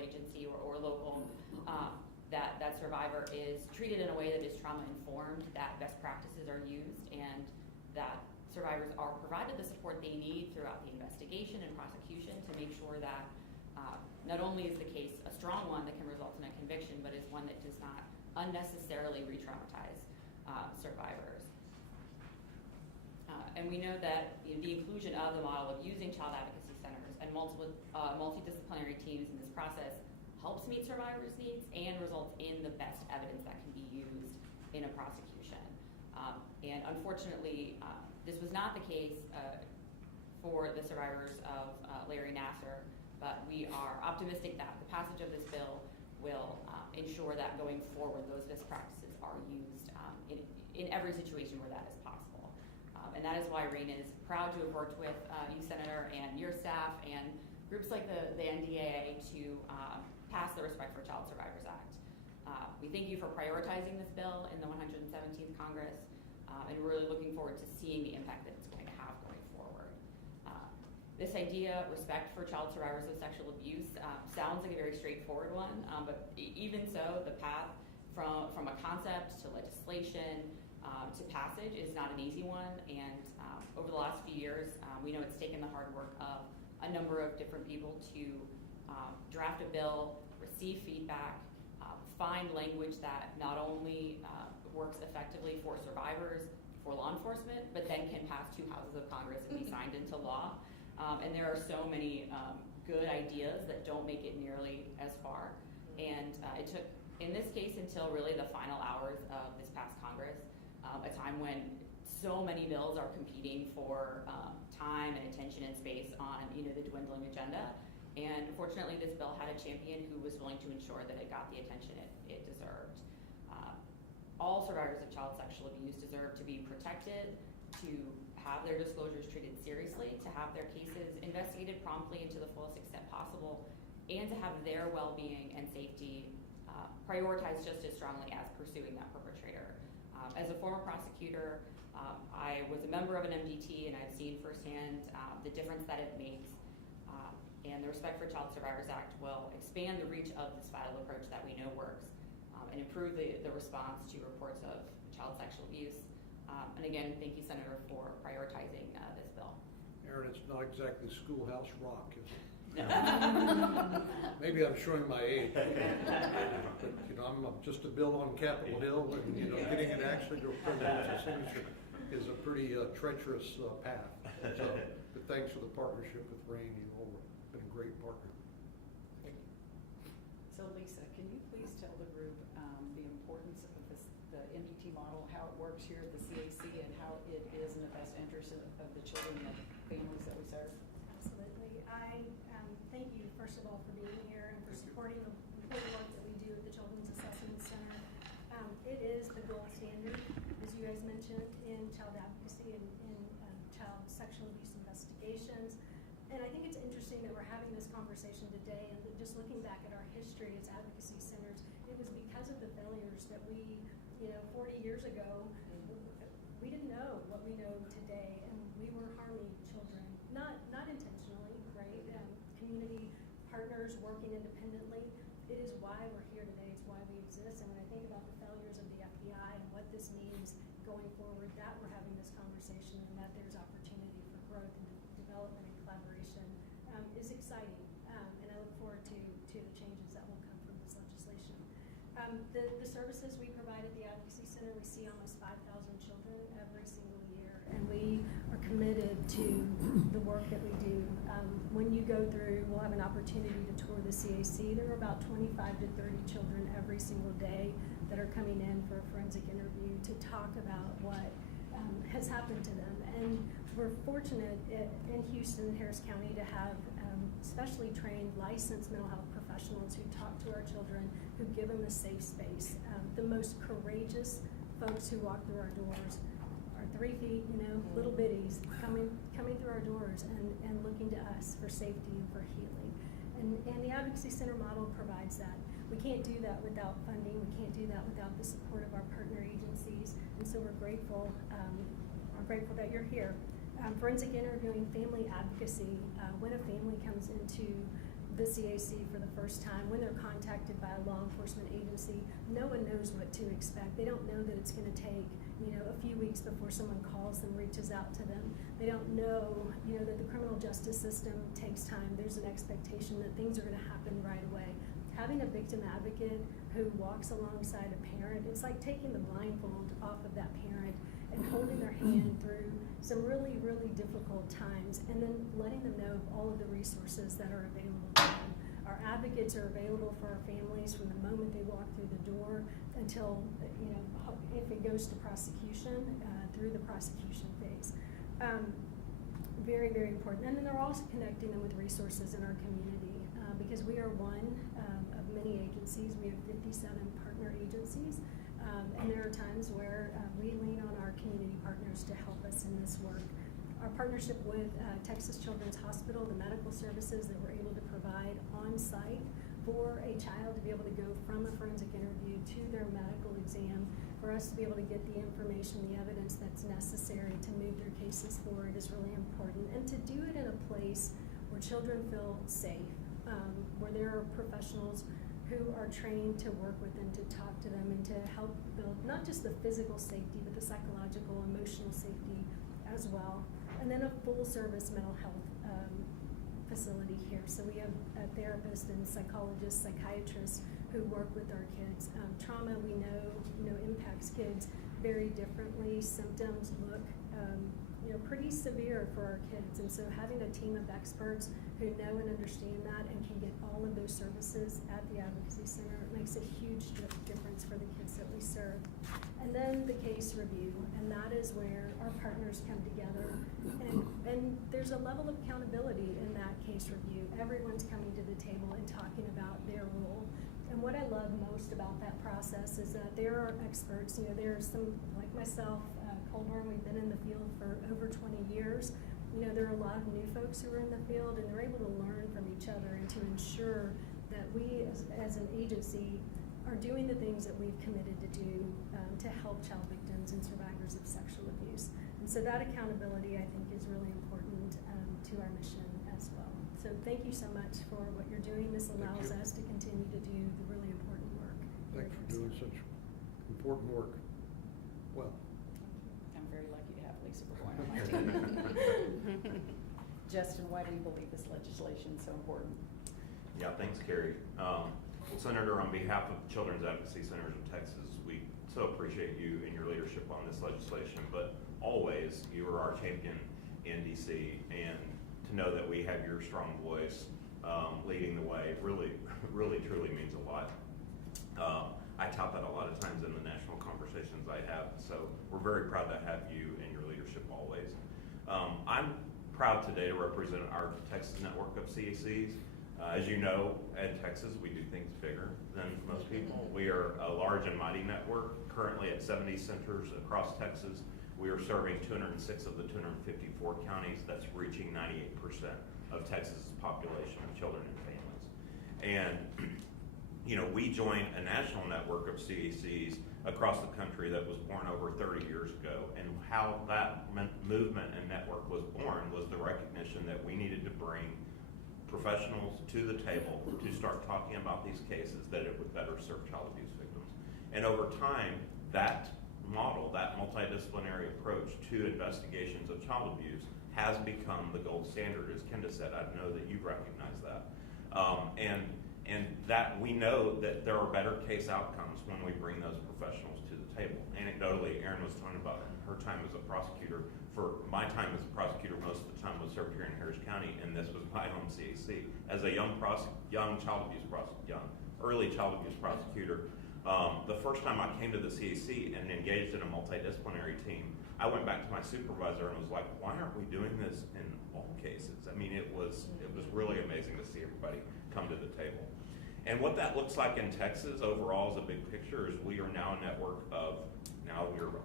agency or local, that survivor is treated in a way that is trauma informed, that best practices are used, and that survivors are provided the support they need throughout the investigation and prosecution to make sure that not only is the case a strong one that can result in a conviction, but is one that does not unnecessarily re-traumatize survivors. And we know that the inclusion of the model of using child advocacy centers and multidisciplinary teams in this process helps meet survivors' needs and results in the best evidence that can be used in a prosecution. And unfortunately, this was not the case for the survivors of Larry Nassar, but we are optimistic that the passage of this bill will ensure that going forward those best practices are used in every situation where that is possible. And that is why RENA is proud to have worked with you, Senator, and your staff and groups like the NDAA to pass the Respect for Child Survivors Act. We thank you for prioritizing this bill in the 117th Congress, and we're really looking forward to seeing the impact that it's going to have going forward. This idea, respect for child survivors of sexual abuse, sounds like a very straightforward one, but even so, the path from a concept to legislation to passage is not an easy one, and over the last few years, we know it's taken the hard work of a number of different people to draft a bill, receive feedback, find language that not only works effectively for survivors, for law enforcement, but then can pass two houses of Congress and be signed into law. And there are so many good ideas that don't make it nearly as far. And it took, in this case, until really the final hours of this past Congress, a time when so many bills are competing for time and attention and space on the dwindling agenda. And fortunately, this bill had a champion who was willing to ensure that it got the attention it deserved. All survivors of child sexual abuse deserve to be protected, to have their disclosures treated seriously, to have their cases investigated promptly and to the fullest extent possible, and to have their well-being and safety prioritized just as strongly as pursuing that perpetrator. As a former prosecutor, I was a member of an MDT, and I've seen firsthand the difference that it makes. And the Respect for Child Survivors Act will expand the reach of this vital approach that we know works and improve the response to reports of child sexual abuse. And again, thank you, Senator, for prioritizing this bill. Aaron, it's not exactly schoolhouse rock, is it? No. Maybe I'm showing my age. But, I'm just a bill on Capitol Hill, and getting it actually to a presidential signature is a pretty treacherous path. So, but thanks for the partnership with Rain. You've all been a great partner. So, Lisa, can you please tell the group the importance of the MDT model, how it works here at the CAC, and how it is in the best interest of the children and families that we serve? Absolutely. I thank you, first of all, for being here and for supporting the important work that we do at the Children's Assessment Center. It is the gold standard, as you guys mentioned, in child advocacy and in child sexual abuse investigations. And I think it's interesting that we're having this conversation today, and just looking back at our history as advocacy centers, it was because of the failures that we, 40 years ago, we didn't know what we know today, and we were harming children, not intentionally, right? Community partners working independently. It is why we're here today. It's why we exist. And when I think about the failures of the FBI and what this means going forward, that we're having this conversation and that there's opportunity for growth and development and collaboration is exciting. And I look forward to the changes that will come from this legislation. The services we provide at the Advocacy Center, we see almost 5,000 children every single year, and we are committed to the work that we do. When you go through, we'll have an opportunity to tour the CAC. There are about 25 to 30 children every single day that are coming in for a forensic interview to talk about what has happened to them. And we're fortunate in Houston and Harris County to have specially trained, licensed mental health professionals who talk to our children, who give them a safe space. The most courageous folks who walk through our doors are 3 feet, little bitties coming through our doors and looking to us for safety and for healing. And the Advocacy Center model provides that. We can't do that without funding. We can't do that without the support of our partner agencies. And so we're grateful that you're here. Forensic interviewing, family advocacy, when a family comes into the CAC for the first time, when they're contacted by a law enforcement agency, no one knows what to expect. They don't know that it's going to take, a few weeks before someone calls them, reaches out to them. They don't know, that the criminal justice system takes time. There's an expectation that things are going to happen right away. Having a victim advocate who walks alongside a parent, it's like taking the blindfold off of that parent and holding their hand through some really, really difficult times, and then letting them know of all of the resources that are available to them. Our advocates are available for our families from the moment they walk through the door until, if it goes to prosecution, through the prosecution phase. Very, very important. And then they're also connecting them with resources in our community, because we are one of many agencies. We have 57 partner agencies. And there are times where we lean on our community partners to help us in this work. Our partnership with Texas Children's Hospital, the medical services that we're able to provide on site for a child to be able to go from a forensic interview to their medical exam, for us to be able to get the information, the evidence that's necessary to move their cases forward is really important. And to do it in a place where children feel safe, where there are professionals who are trained to work with them, to talk to them, and to help build not just the physical safety, but the psychological, emotional safety as well. And then a full service mental health facility here. So we have therapists and psychologists, psychiatrists who work with our kids. Trauma, we know impacts kids very differently. Symptoms look pretty severe for our kids. And so having a team of experts who know and understand that and can get all of those services at the Advocacy Center makes a huge difference for the kids that we serve. And then the case review, and that is where our partners come together, and there's a level of accountability in that case review. Everyone's coming to the table and talking about their role. And what I love most about that process is that there are experts, there are some, like myself, Cornyn, we've been in the field for over 20 years. There are a lot of new folks who are in the field, and they're able to learn from each other and to ensure that we as an agency are doing the things that we've committed to do to help child victims and survivors of sexual abuse. And so that accountability, I think, is really important to our mission as well. So thank you so much for what you're doing. This allows us to continue to do the really important work. Thanks for doing such important work. Well. I'm very lucky to have Lisa Burgoyne on my team. Justin, why do you believe this legislation is so important? Yeah, thanks, Carrie. Well, Senator, on behalf of Children's Advocacy Centers of Texas, we so appreciate you and your leadership on this legislation, but always you are our champion in DC, and to know that we have your strong voice leading the way really, really, truly means a lot. I tout that a lot of times in the national conversations I have, so we're very proud to have you and your leadership always. I'm proud today to represent our Texas network of CACs. As you know, in Texas, we do things bigger than most people. We are a large and mighty network, currently at 70 centers across Texas. We are serving 206 of the 254 counties. That's reaching 98% of Texas's population of children and families. And we joined a national network of CACs across the country that was born over 30 years ago. And how that movement and network was born was the recognition that we needed to bring professionals to the table to start talking about these cases, that it would better serve child abuse victims. And over time, that model, that multidisciplinary approach to investigations of child abuse has become the gold standard, as Kenda said. I know that you recognize that. And that we know that there are better case outcomes when we bring those professionals to the table. Anecdotally, Erin was talking about her time as a prosecutor. For my time as a prosecutor, most of the time was served here in Harris County, and this was my home CAC. As a early child abuse prosecutor, the first time I came to the CAC and engaged in a multidisciplinary team, I went back to my supervisor and was like, why aren't we doing this in all cases? I mean, it was really amazing to see everybody come to the table. And what that looks like in Texas overall as a big picture is we are now a network of,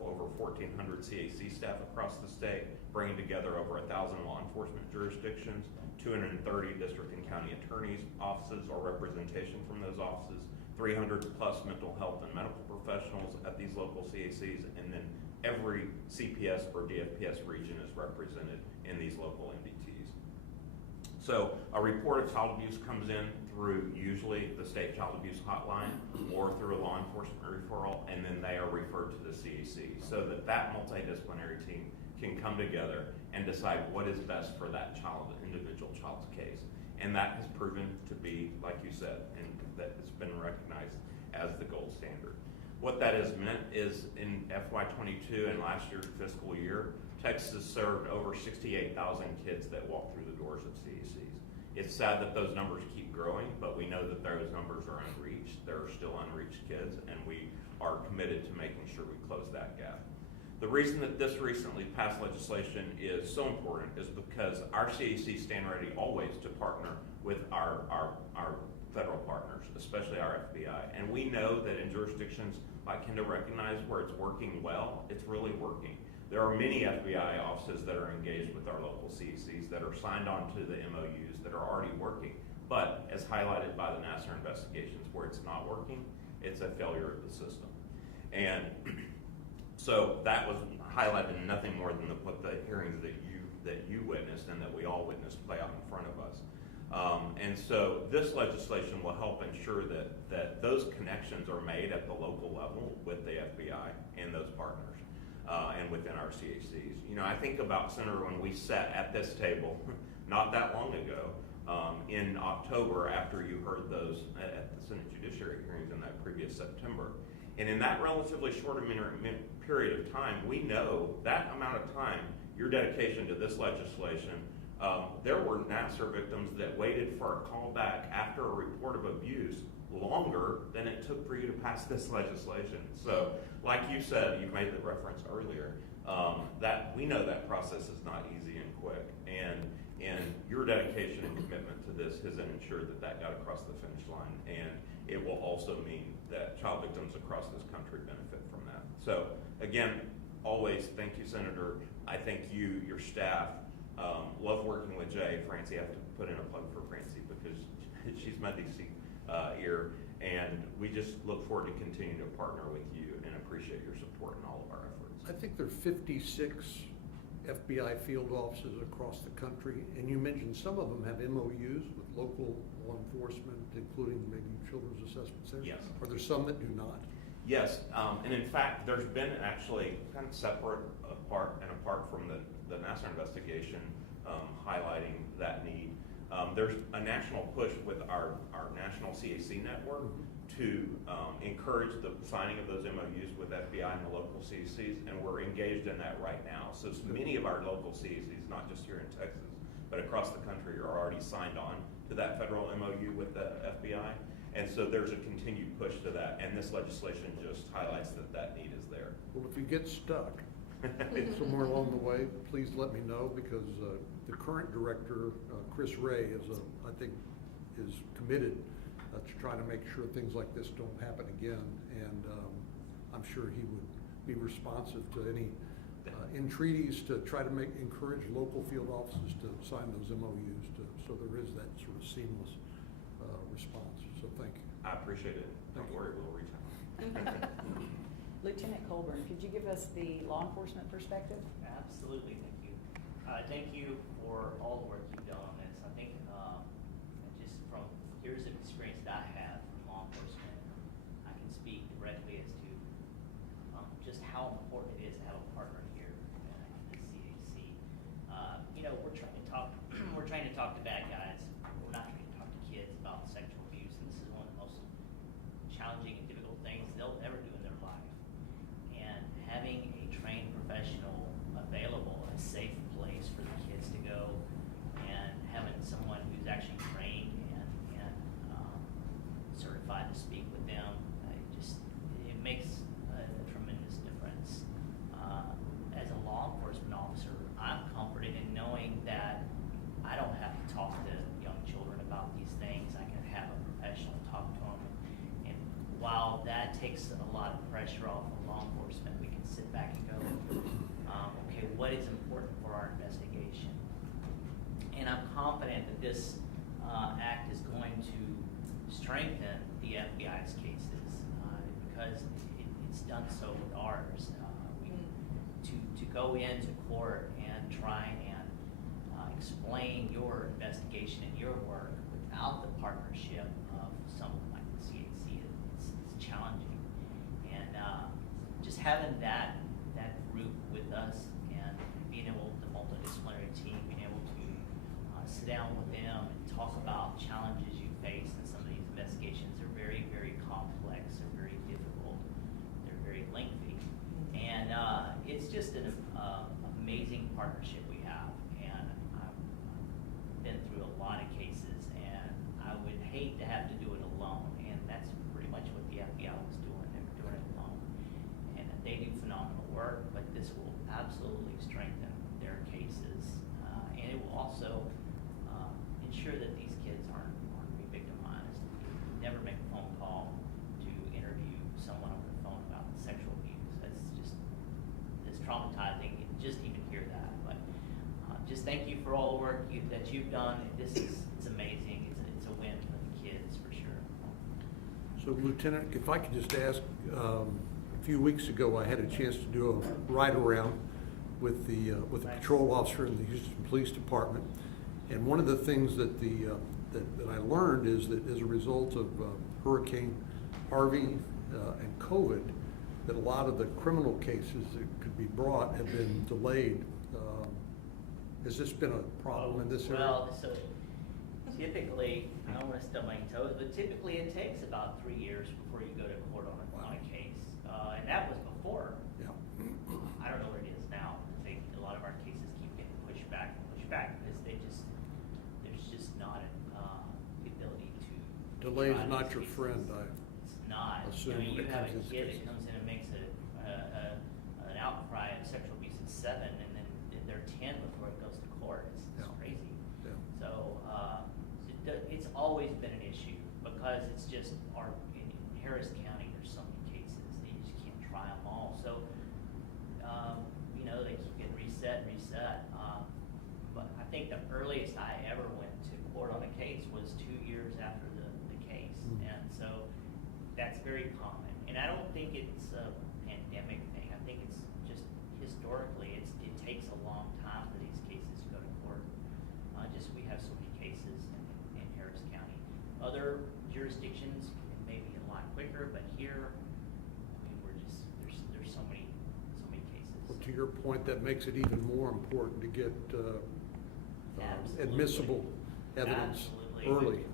we're over 1,400 CAC staff across the state, bringing together over 1,000 law enforcement jurisdictions, 230 district and county attorneys' offices or representation from those offices, 300 plus mental health and medical professionals at these local CACs, and then every CPS or DFPS region is represented in these local MDTs. So a report of child abuse comes in through usually the state child abuse hotline or through a law enforcement referral, and then they are referred to the CAC so that that multidisciplinary team can come together and decide what is best for that child, individual child's case. And that has proven to be, like you said, and that it's been recognized as the gold standard. What that has meant is in FY22 and last year's fiscal year, Texas served over 68,000 kids that walked through the doors of CACs. It's sad that those numbers keep growing, but we know that those numbers are unreached. There are still unreached kids, and we are committed to making sure we close that gap. The reason that this recently passed legislation is so important is because our CACs stand ready always to partner with our federal partners, especially our FBI. And we know that in jurisdictions like Kenda recognize where it's working well, it's really working. There are many FBI offices that are engaged with our local CACs that are signed on to the MOUs that are already working. But as highlighted by the Nassar investigations, where it's not working, it's a failure of the system. And so that was highlighted in nothing more than what the hearings that you witnessed and that we all witnessed play out in front of us. And so this legislation will help ensure that those connections are made at the local level with the FBI and those partners and within our CACs. You know, I think about, Senator, when we sat at this table not that long ago in October after you heard those at the Senate Judiciary hearings in that previous September. And in that relatively short period of time, we know that amount of time, your dedication to this legislation, there were Nassar victims that waited for a call back after a report of abuse longer than it took for you to pass this legislation. So, like you said, you made the reference earlier, that we know that process is not easy and quick. And your dedication and commitment to this has ensured that got across the finish line. And it will also mean that child victims across this country benefit from that. So, again, always thank you, Senator. I thank you, your staff. Love working with Jay. Francie, I have to put in a plug for Francie because she's my DC ear. And we just look forward to continuing to partner with you and appreciate your support in all of our efforts. I think there are 56 FBI field offices across the country, and you mentioned some of them have MOUs with local law enforcement, including maybe children's assessment centers. Yes. Are there some that do not? Yes, and in fact, there's been actually kind of separate apart from the Nassar investigation highlighting that need. There's a national push with our national CAC network to encourage the signing of those MOUs with FBI and the local CACs, and we're engaged in that right now. So many of our local CACs, not just here in Texas, but across the country, are already signed on to that federal MOU with the FBI. And so there's a continued push to that, and this legislation just highlights that need is there. Well, if you get stuck somewhere along the way, please let me know, because the current director, Chris Ray, I think is committed to try to make sure things like this don't happen again. And I'm sure he would be responsive to any entreaties to try to encourage local field offices to sign those MOUs so there is that sort of seamless response. So thank you. I appreciate it. Don't worry, we'll reach out. Lieutenant Colburn, could you give us the law enforcement perspective? Absolutely, thank you. Thank you for all the work you've done on this. I think just from years of experience that I have from law enforcement, I can speak directly as to just how important it is to have a partner here in the CAC. You know, we're trying to talk to bad guys. We're not trying to talk to kids about sexual abuse, and this is one of the most challenging and difficult things they'll ever do in their life. And having a trained professional available, a safe place for the kids to go, and having someone who's actually trained and certified to speak with them, it makes a tremendous difference. As a law enforcement officer, I'm comforted in knowing that I don't have to talk to young children about these things. I can have a professional talk to them. And while that takes a lot of pressure off of law enforcement, we can sit back and go, okay, what is important for our investigation? And I'm confident that this act is going to strengthen the FBI's cases because it's done so with ours. To go into court and try and explain your investigation and your work without the partnership of someone like the CAC, it's challenging. And just having that group with us and being able, the multidisciplinary team, being able to sit down with them and talk about challenges you face in some of these investigations. They're very, very complex. They're very difficult. They're very lengthy. And it's just an amazing partnership we have. And I've been through a lot of cases, and I would hate to have to do it alone. And that's pretty much what the FBI was doing. They were doing it alone. And they do phenomenal work, but this will absolutely strengthen their cases. And it will also ensure that these kids aren't re-victimized. Never make a phone call to interview someone over the phone about sexual abuse. It's traumatizing, just even hear that. But just thank you for all the work that you've done. It's amazing. It's a win for the kids for sure. So Lieutenant, if I could just ask, a few weeks ago I had a chance to do a ride around with the patrol officer in the Houston Police Department. And one of the things that that I learned is that as a result of Hurricane Harvey and COVID, that a lot of the criminal cases that could be brought have been delayed. Has this been a problem in this area? Well, so typically, I don't want to step my toes, but typically it takes about 3 years before you go to court on a case. And that was before. Yeah. I don't know where it is now. I think a lot of our cases keep getting pushed back because there's just not the ability to. Delay is try not these your cases. friend, I It's not. assume when You it have comes a to kid this that comes in and makes an outcry of sexual abuse at 7, and then they're 10 before it goes to court. It's Yeah. crazy. Yeah. So it's always been an issue because it's just in Harris County, there's so many cases that you just can't try them all. So they keep getting reset. But I think the earliest I ever went to court on a case was 2 years after the case. And so that's very common. And I don't think it's a pandemic thing. I think it's just historically, it takes a long time for these cases to go to court. We have so many cases in Harris County. Other jurisdictions it may be a lot quicker, but here, I mean, there's so many cases. Well, to your point, that makes it even more important to get Absolutely. admissible evidence Absolutely. early.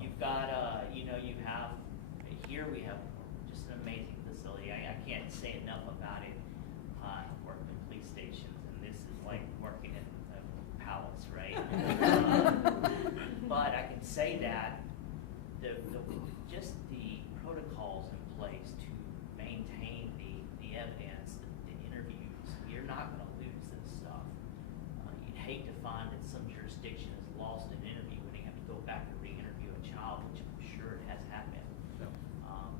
You've got, here we have just an amazing facility. I can't say enough about it. I've worked in police stations, and this is like working in a palace, right? But I can say that just the protocols in place to maintain the evidence, the interviews, you're not going to lose this stuff. You'd hate to find that some jurisdiction has lost an interview and they have to go back and re-interview a child, which I'm sure it has happened. Yeah.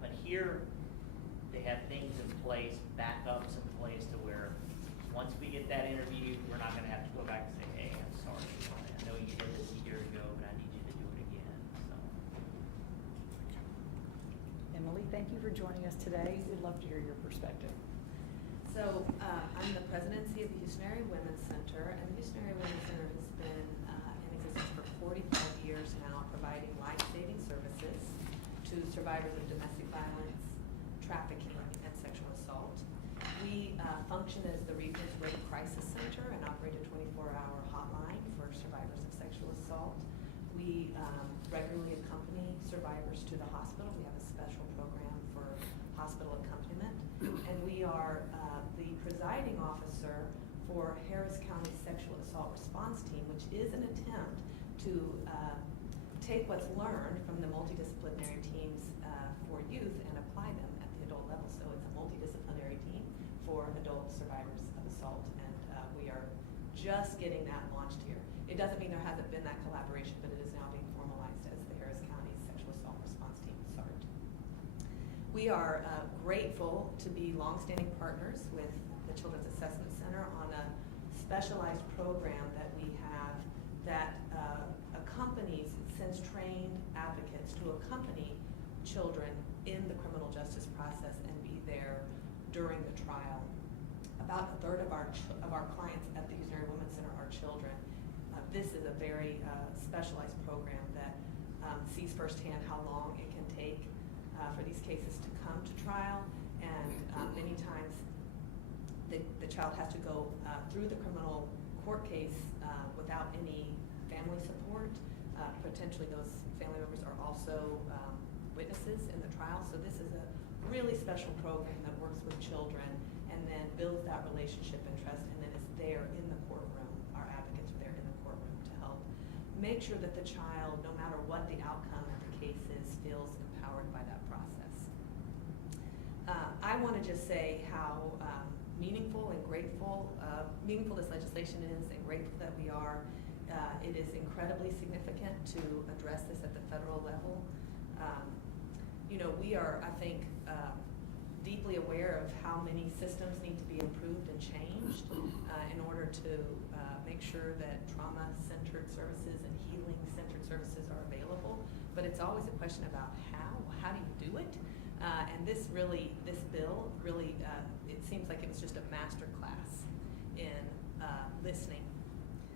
But here, they have things in place, backups in place to where once we get that interview, we're not going to have to go back and say, hey, I'm sorry, I know you did this a year ago, but I need you to do it again. So. Emily, thank you for joining us today. We'd love to hear your perspective. So I'm the presidency of the Houston Area Women's Center, and the Houston Area Women's Center has been in existence for 45 years now, providing life-saving services to survivors of domestic violence, trafficking, and sexual assault. We function as the region's rape crisis center and operate a 24-hour hotline for survivors of sexual assault. We regularly accompany survivors to the hospital. We have a special program for hospital accompaniment. And we are the presiding officer for Harris County Sexual Assault Response Team, which is an attempt to take what's learned from the multidisciplinary teams for youth and apply them at the adult level. So it's a multidisciplinary team for adult survivors of assault, and we are just getting that launched here. It doesn't mean there hasn't been that collaboration, but it is now being formalized as the Harris County Sexual Assault Response Team, SART. We are grateful to be longstanding partners with the Children's Assessment Center on a specialized program that we have that accompanies, sends trained advocates to accompany children in the criminal justice process and be there during the trial. About a third of our clients at the Houston Area Women's Center are children. this is a very specialized program that sees firsthand how long it can take for these cases to come to trial, and many times the child has to go through the criminal court case without any family support. Potentially those family members are also witnesses in the trial, so this is a really special program that works with children and then builds that relationship and trust, and then is there in the courtroom. Our advocates are there in the courtroom to help make sure that the child, no matter what the outcome of the case is, feels empowered by that process. I want to just say how meaningful and grateful this legislation is, and grateful that we are. It is incredibly significant to address this at the federal level. We are, I think, deeply aware of how many systems need to be improved and changed in order to make sure that trauma-centered services and healing-centered services are available. But it's always a question about how do you do it? And this bill really, it seems like it was just a master class in listening